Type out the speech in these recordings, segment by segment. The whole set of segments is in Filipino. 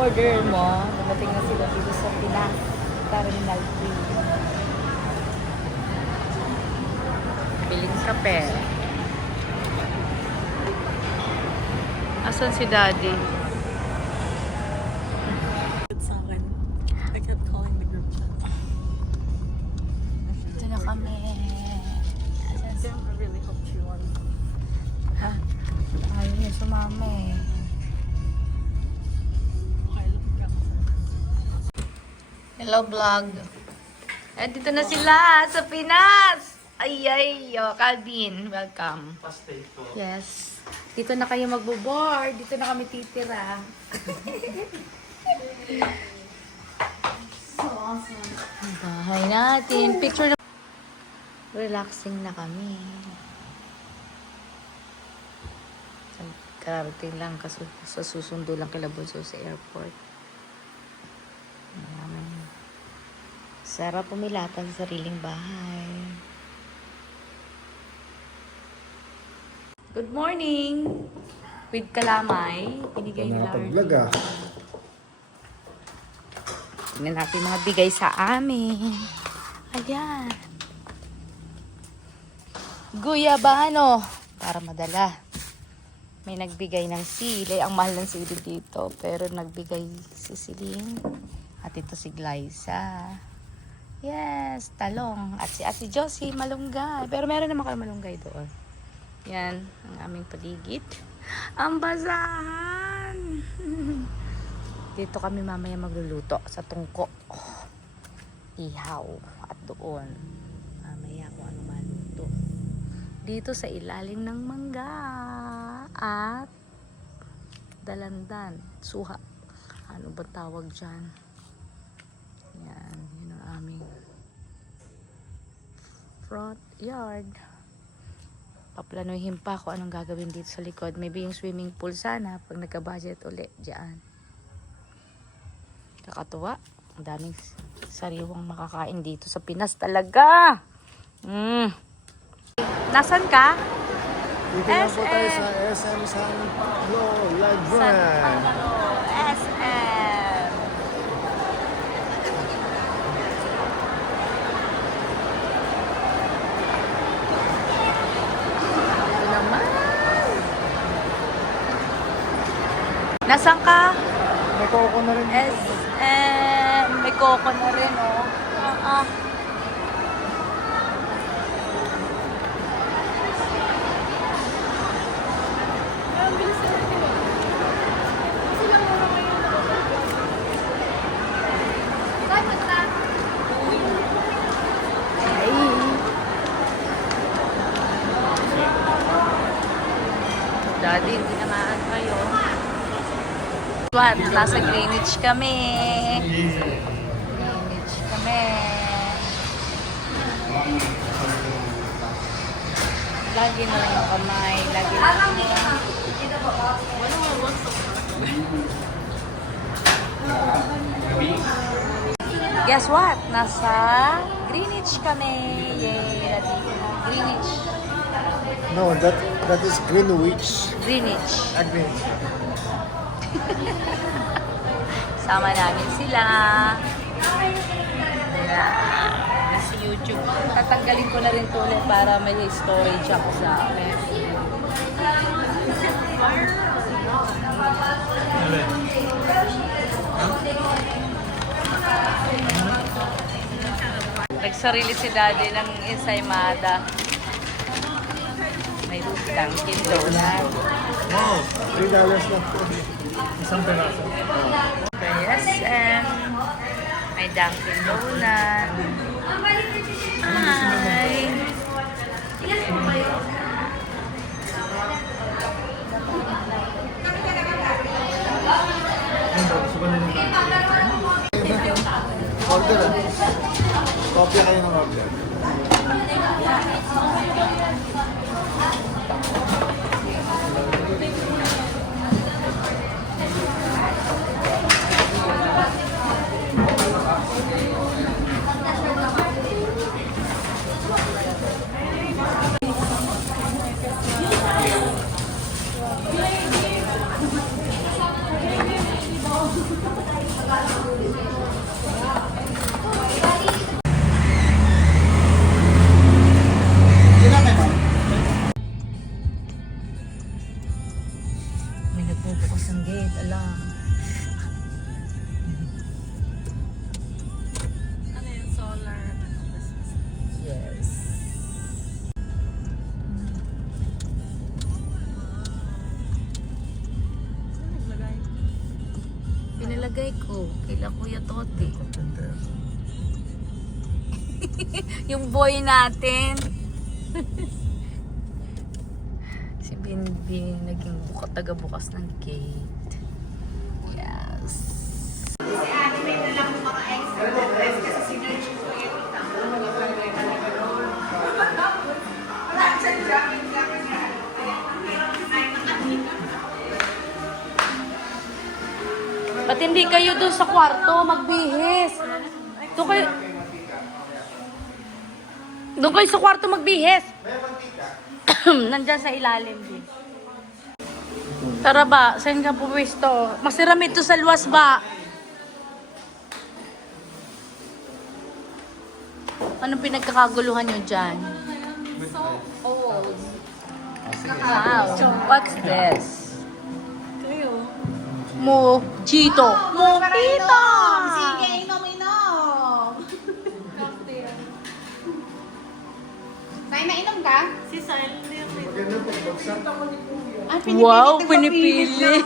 order mo, dumating na sila dito sa Pinas Terminal 3. Piling kape. Asan si Daddy? Sa akin. I kept calling the group chat. Ito na kami. Damn, I really hope she won. Ha? Ayaw niya sumama eh. Okay, look at Hello vlog. Eh, dito na sila sa Pinas. Ay, oh, Calvin, welcome. Yes. Dito na kayo magbo-board. Dito na kami titira. So awesome. Ang bahay natin. Picture na. Relaxing na kami. Kararating lang kasi sa susundo lang kila Bunso sa airport. Mayaman. Sarap pumilatan sa sariling bahay. Good morning! With kalamay. Binigay nila. Nakapag-vlog ah. Tingnan natin mga bigay sa amin. Ayan. Guyabano. Para madala. May nagbigay ng sili. Ang mahal ng sili dito. Pero nagbigay si Celine. At ito si Glyza. Yes, talong. At si Ate Josie, malunggay. Pero meron naman kayo malunggay doon. Yan, ang aming paligid. Ang bazahan! Dito kami mamaya magluluto sa tungko. Ihaw. At doon, mamaya kung ano maluto. Dito sa ilalim ng mangga. At dalandan. Suha. Ano ba tawag dyan? Yan, yun ang aming front yard. Paplanuhin pa kung anong gagawin dito sa likod. Maybe yung swimming pool sana pag nagka-budget uli dyan. Kakatuwa. Ang daming sariwang makakain dito sa Pinas talaga. Nasaan ka? Dito na po tayo sa SM San Pablo, Laguna. SM. Naman. Nasaan ka? May koko na rin. SM. May koko na rin, oh. Daddy, hindi naman kayo. What? Nasa Greenwich kami. Greenwich kami. Lagi na lang yung kamay. Lagi na lang Guess what? Nasa Greenwich kami. Yay! Greenwich. No, that is Greenwich. Greenwich. Greenwich. Sama namin sila. Nasa YouTube. Tatanggalin ko na rin ito ulit para may storage ako sa amin. Nagsarili si Daddy ng ensaymada. May Dunkin Donut. Wow, $3 lang po. Isang peraso. Yes, and may Dunkin Donut. Hi! Order ah. Kopya kayo ng order. ilalagay ko? Kila Kuya Tote. Yung boy natin. Si Binbin naging taga-bukas ng gate. Yes. Si Ate may nalang mga extra dress kasi sinerch ko yung wala siyang jacket lang niya. Kaya ang hirap ay nakakita. Ba't hindi kayo doon sa kwarto magbihis? Doon kayo sa kwarto magbihis. Nandyan sa ilalim din. Tara ba, saan ka puwisto? Masiramid to sa luwas ba? Anong pinagkakaguluhan nyo dyan? So old. Wow, what's this? Mojito. Mojito! Sige, inom. Say, nainom ka? Si Sal, Maganda pagbagsak. Wow, pinipili.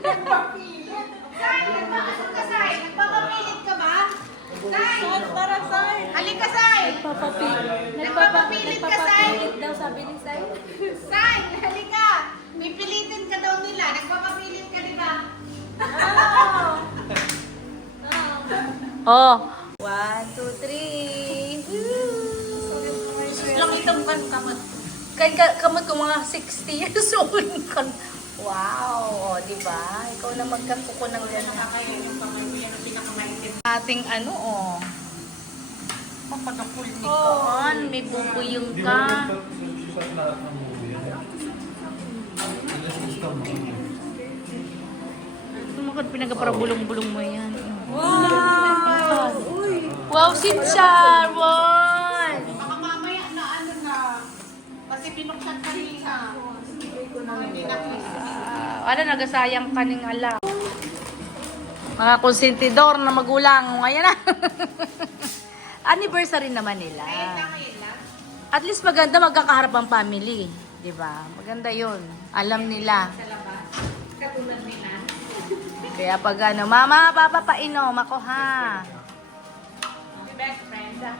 Nagpapapilit. Say, nagpapasok ka, Say. Nagpapapilit ka ba? Say! tara, Sal. Halika, Say! Nagpapapilit ka, Say! daw sabi ni Sal. Say, halika! Pipilitin ka daw nila. Nagpapapilit ka, di ba? Oh. 1, 2, 3. Lang itong kamot. Kamot ko mga 60 years old. Wow, di ba? Ikaw na magkakuko ng gano'n. Kaya yung kamay ko yan ang pinakamaitim. Ating ano, oh. Papadakul ni Kaan. May bubuyong ka. Ano ka pinagpaparabulong-bulong mo yan? Wow! Wow, si Sharon! Baka mamaya na ano na. Kasi binuksan kanina. Hindi na Ano, nagasayang kaning ala. Mga konsentidor na magulang. Ngayon na. Anniversary naman nila. At least maganda magkakaharap ang family. Diba? Maganda yun. Alam nila. sa labas. Katulad nila. Kaya pag ano, mama, papa, painom ako ha. May best friends ah.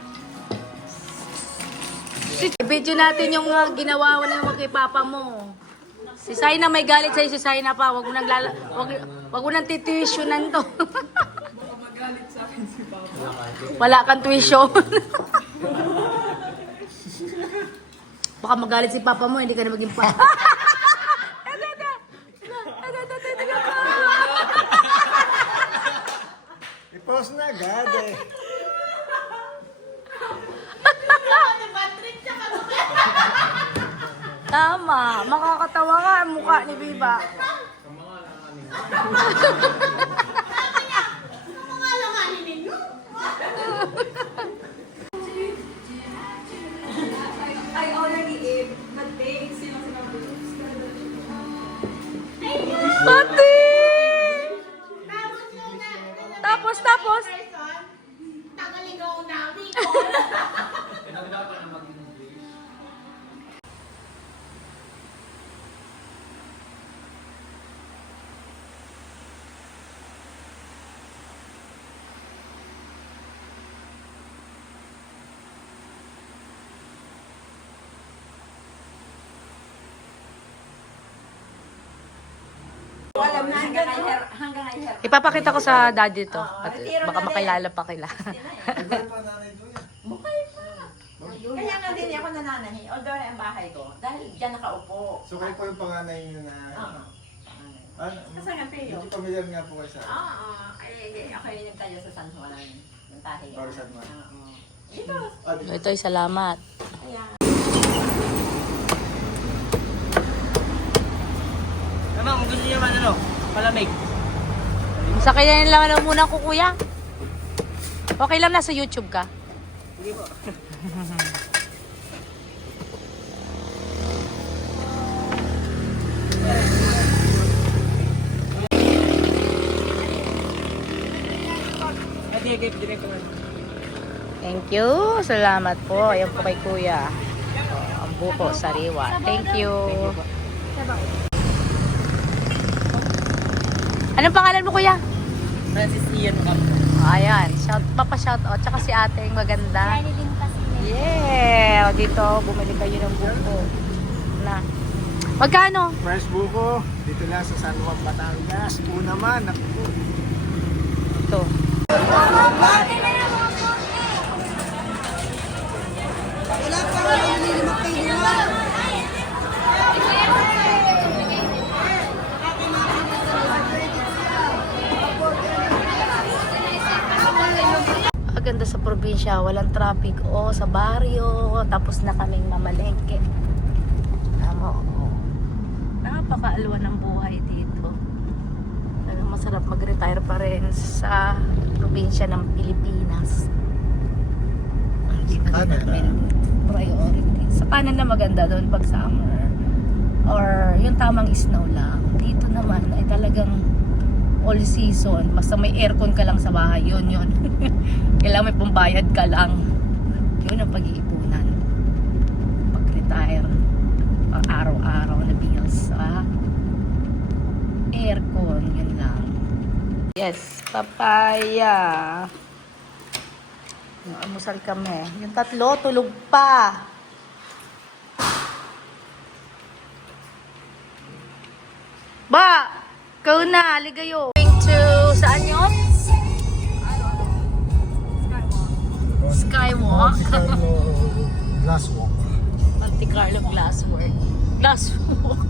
Video natin yung ginawa wala naman kay papa mo. Si Saina may galit sa'yo, si Saina pa. Wag mo nang wag mo nang tituitionan to. Wala kang tuition. Baka magalit si papa mo, hindi ka na maging pa. I-post na agad eh. Tama, makakatawa nga ang mukha ni Biba. I already ate, but thanks. Sino sinabi? Pati! Tapos. Tagaligaw namin. Alam na hanggang ay Ipapakita ko sa daddy to. At baka makilala pa kila. Kaya nga din ako nananahi, although ang bahay ko, dahil dyan nakaupo. So kayo po yung panganay niyo na... Ano? Kasi nga Peo. Hindi familiar nga po kayo sa... Oo, ako yung nagtayo sa San Juan, ng tahi. Para sa Juan. Oo. Dito, Ito'y salamat. kaya. Ma'am, gusto niyo man ano? Palamig. Sa kanya lang muna ko, kuya. Okay lang, nasa YouTube ka. Sige po. Direct ko. Thank you. Salamat po. Ayan po kay kuya. Ang buko, sariwa. Thank you. Anong pangalan mo, kuya? Francis Ian Camp. Ayan, papa-shout out. Tsaka si ating maganda. Yeah! O, dito, bumili kayo ng buko. Na. Magkano? Fresh buko. Dito lang sa San Juan, Batangas. Po naman. Ako. Ito. Ganda sa probinsya, walang traffic o sa baryo, tapos na kaming mamalengke. Tama, napakaalwa ng buhay dito. Talagang masarap mag-retire pa rin sa probinsya ng Pilipinas. Hindi pa din namin priority. Sa kanan na maganda doon pag summer or yung tamang snow lang. Dito naman ay talagang all season. Basta may aircon ka lang sa bahay, yun. Kailangan may pambayad ka lang. Yun ang pag-iipunan. Pag-retire. Pang araw-araw na bills. Aircon, yun lang. Yes, papaya. Yung almusal kami. Yung tatlo, tulog pa. Ba! Ikaw na, ligayo. Going to, saan yun? Skywalk. Glasswalk. Monte Carlo Glasswork. Glasswalk.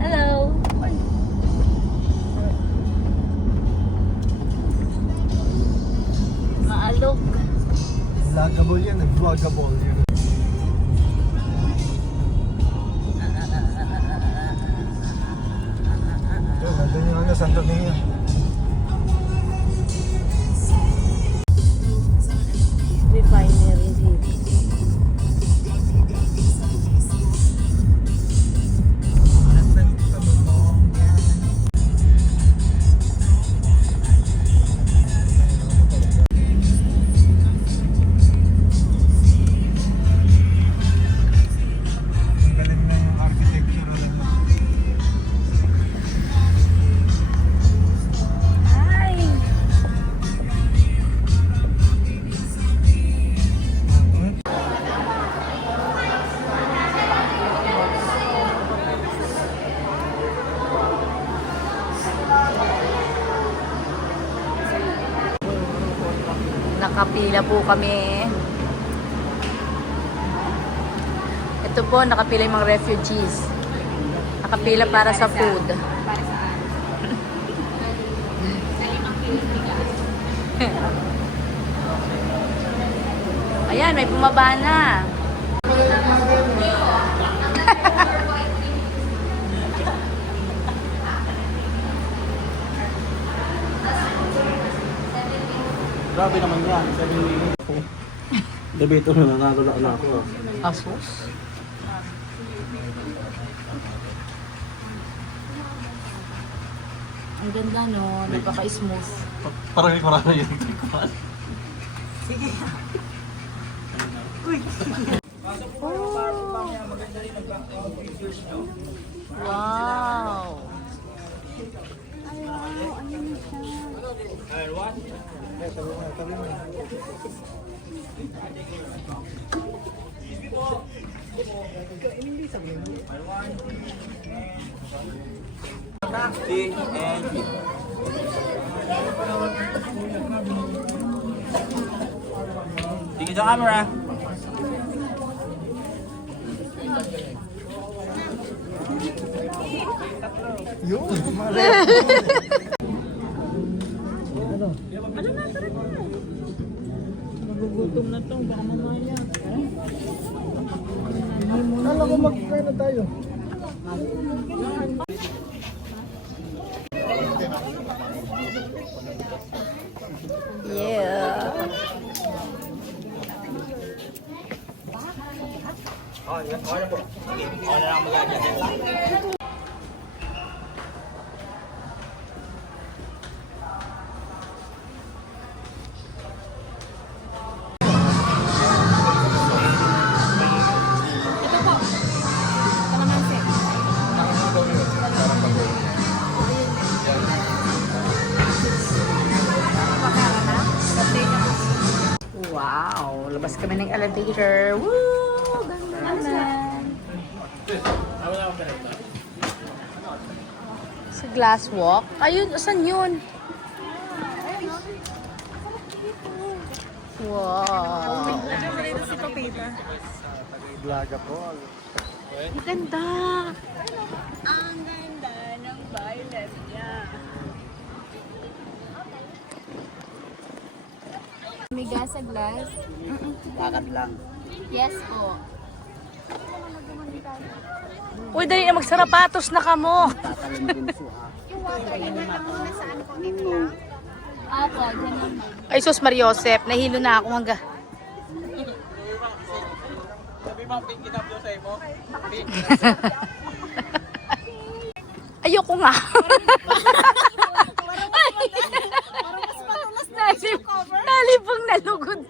Hello. Maalog. Vlogable yan. Vlogable yun. Nandun yung Santo Niño. Refinery dito. Ang galing na yung architecture. Hi. Nakapila po kami. Ito po, nakapila yung mga refugees. Nakapila para sa food. Para saan? Sa 5 kilos bigas. Ayan, may bumaba na. Grabe naman yan. Sabi Debato na nanalo na ako. Asos. Ang ganda, no? Napaka-smooth. Parang marami yung tikuan. Wow! Taxi and tingin sa camera. Yun. Nagugutom na to. Baka mamaya. Kala ko magkakain na tayo. Yeah! Ako na lang mag-adjust. Ito po. Kalamansi. elevator. Woo! Ganda naman. Sa glass walk. Ayun, saan yun? Wow. Blaga po. Ang ganda. Ang ganda ng violet niya. Miga sa glass. Lakad lang. Yes po. Uy, dali na magsarapatos na kamo. Tatalon din po ha. Apo, ay, sus Mariosep, nahilo na ako hangga. Ayoko nga. Nalipong nalugod.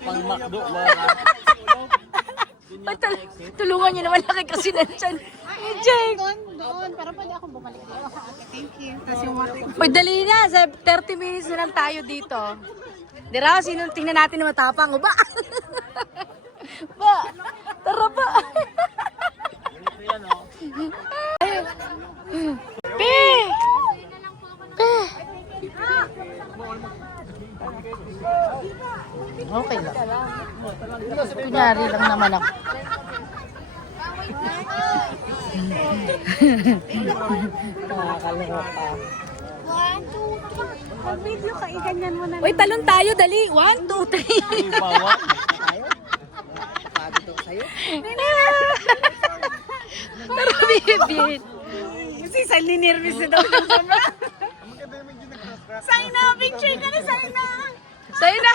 Pang makdo ba? Tulungan niyo naman laki kasi nandyan. Jake. Doon. Para pwede ako bumalik dito. Thank you. Tapos yung water. Uy, dali na. Sa 30 minutes na lang tayo dito. Dira, sino tingnan natin na matapang? O ba? Ba? Tara ba? Pe! Pe! Okay lang. Kunyari lang naman ako. Video ka, iganyan mo na. Uy, talon tayo, dali. 1, 2, 3. Bawal. Tara, bibit. Si Sally nervous na daw siya sama. Sign na! Picture ka na, sign na! Sa'yo na.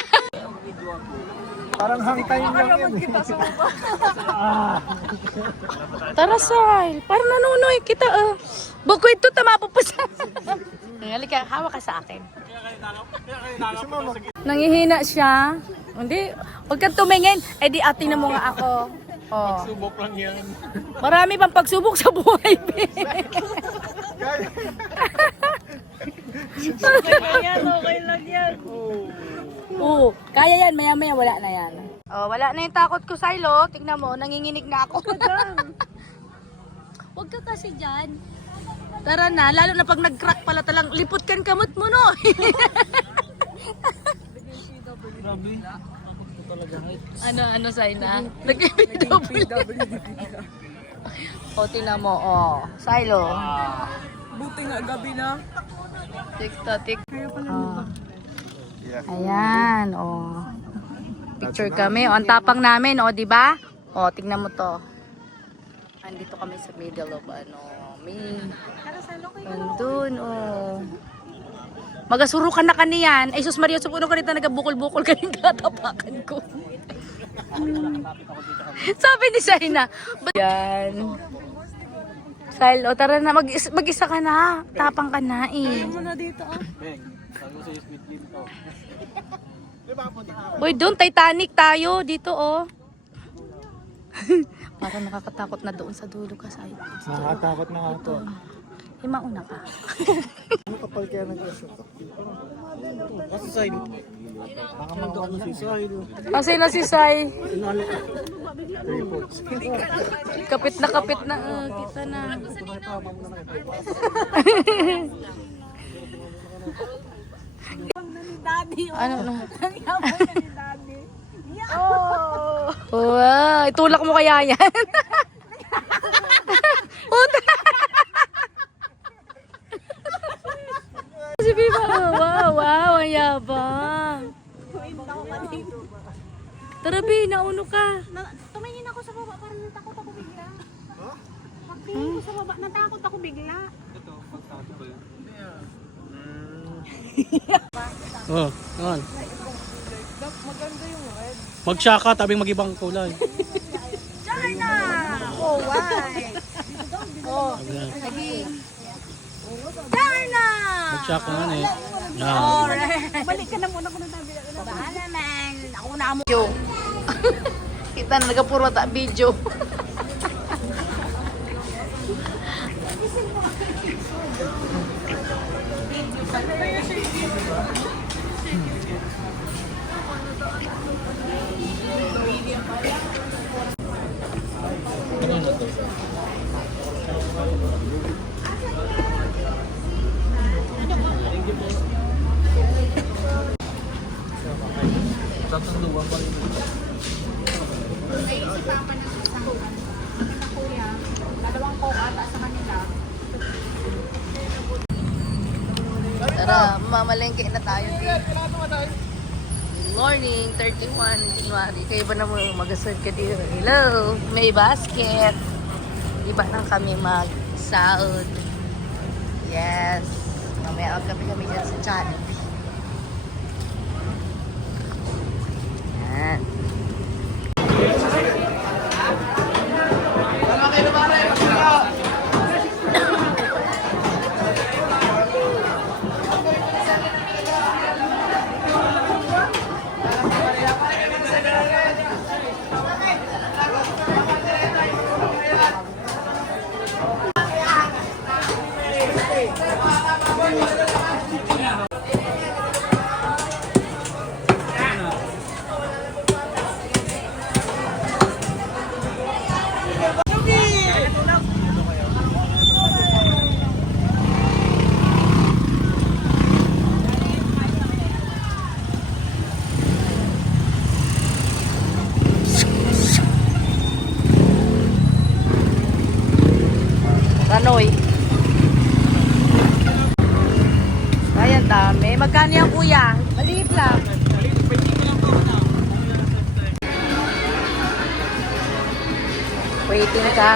Parang hang time lang yan eh. Tara, Sal. Parang nanunoy kita. Bago ito, tama pa pa sa... Halika, hawak ka sa akin. Nangihina siya. Hindi, huwag kang tumingin. Eh di, tingnan mo nga ako. Oh. Subok lang yan. Marami pang pagsubok sa buhay, be. Okay lang yan. Oo, kaya yan. Maya-maya wala na yan. Oh, wala na yung takot ko, Silo. Tignan mo, nanginginig na ako. Huwag ka kasi dyan. Tara na, lalo na pag nag-crack pala talang lipot kan kamot mo, no? Grabe. Ano, Saina? Nag-PW. O, tingnan mo, Silo. Buti nga gabi na. Tik. Ayan, Picture kami. Ang tapang namin, di ba? Tingnan mo to. Andito kami sa middle of Andun, magasurukan na kaniyan. Ay, sus Maria, supuno ka rito, nagabukol-bukol ka rin katapakan ko. Sabi ni Saina. Yan. Sal, tara na, mag-isa ka na. Tapang ka na, eh. Muna dito, Beng, sabi ko sa'yo, sweet din to. Boy, doon, Titanic tayo. Dito, Parang nakakatakot na doon sa dulo ka, Sai. Nakakatakot na nga ito. Mauna ka. Ano kapal kaya nag-asa to? Kasi sa'yo. Baka mga si Sa'yo. Kasi na si Sai. Inalo ka. Kapit na. Kita na. Daddy. Ano? Nangyabang na ni Daddy. Wow, itulak mo kaya yan. Si Biba, wow, ang yabang. Tara, Bi, nauno ka. Tumingin ako sa baba, parang natakot ako bigla. Pagtingin ko sa baba, natakot ako bigla. Yan. Maganda yung red. Mag-shaka, tabing mag-ibang kulay. China! Oh, why? China! Mag-shaka nga eh. Yan. Alright. Balik ka na muna kung natabi na. Bahala man. Ako na mo. Kita na nagapuro ta video. Tapos luwa pa rin. Naisip pa ng isang na kuya. 2 coke ata sa kanila. Tara, mamalengke na tayo dito. Good morning, 31 January. Kayo ba naman mag-asad ka dito? Hello, may basket. Iba nang kami mag-saod. Yes. Mamaya kami dyan sa Jollibee. Yan. Ranoy. Ay, ang dami. Magkano yan, kuya? Maliit lang. Waiting ka.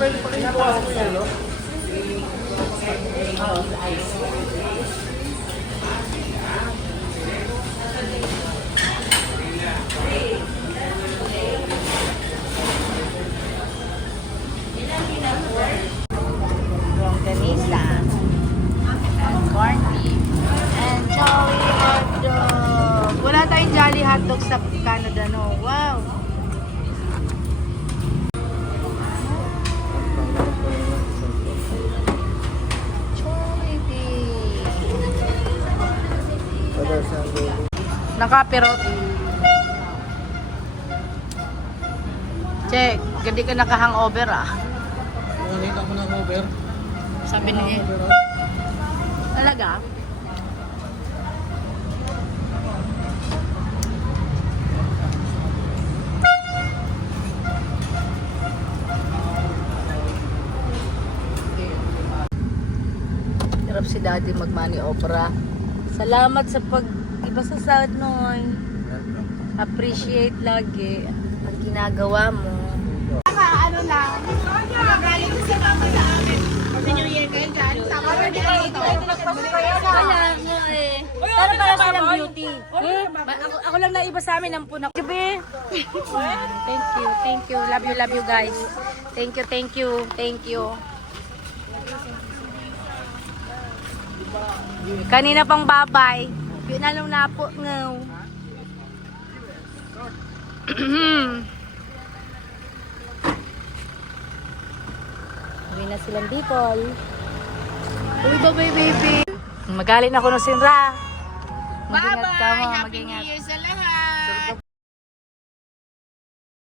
Pwede pa rin po ako yan, no? Longganisa. And corned beef. And Jolly hot dog. Wala tayong Jolly hot dog sa Canada, no? Wow. Nakapirot. Check, hindi ka naka-hangover ah. Nakita mo na over. Sabi niya. Talaga? Hirap si daddy mag-money opera. Salamat sa pag-iba sa South Noy. Appreciate lagi ang ginagawa mo. Ano lang. Galing sa mama sa amin. Kasi New Year kayo dyan. Tama na dito. Wala nga eh. Para silang beauty. Ako lang na iba sa amin ang punak. Gabi. Thank you. Love you guys. Thank you. Kanina pang babay. Pinalong na po ngaw. Uwi na silang people. Uy, bye-bye, baby. Magaling ako ng sinra. Mag-ingat ka mo, mag-ingat. Year sa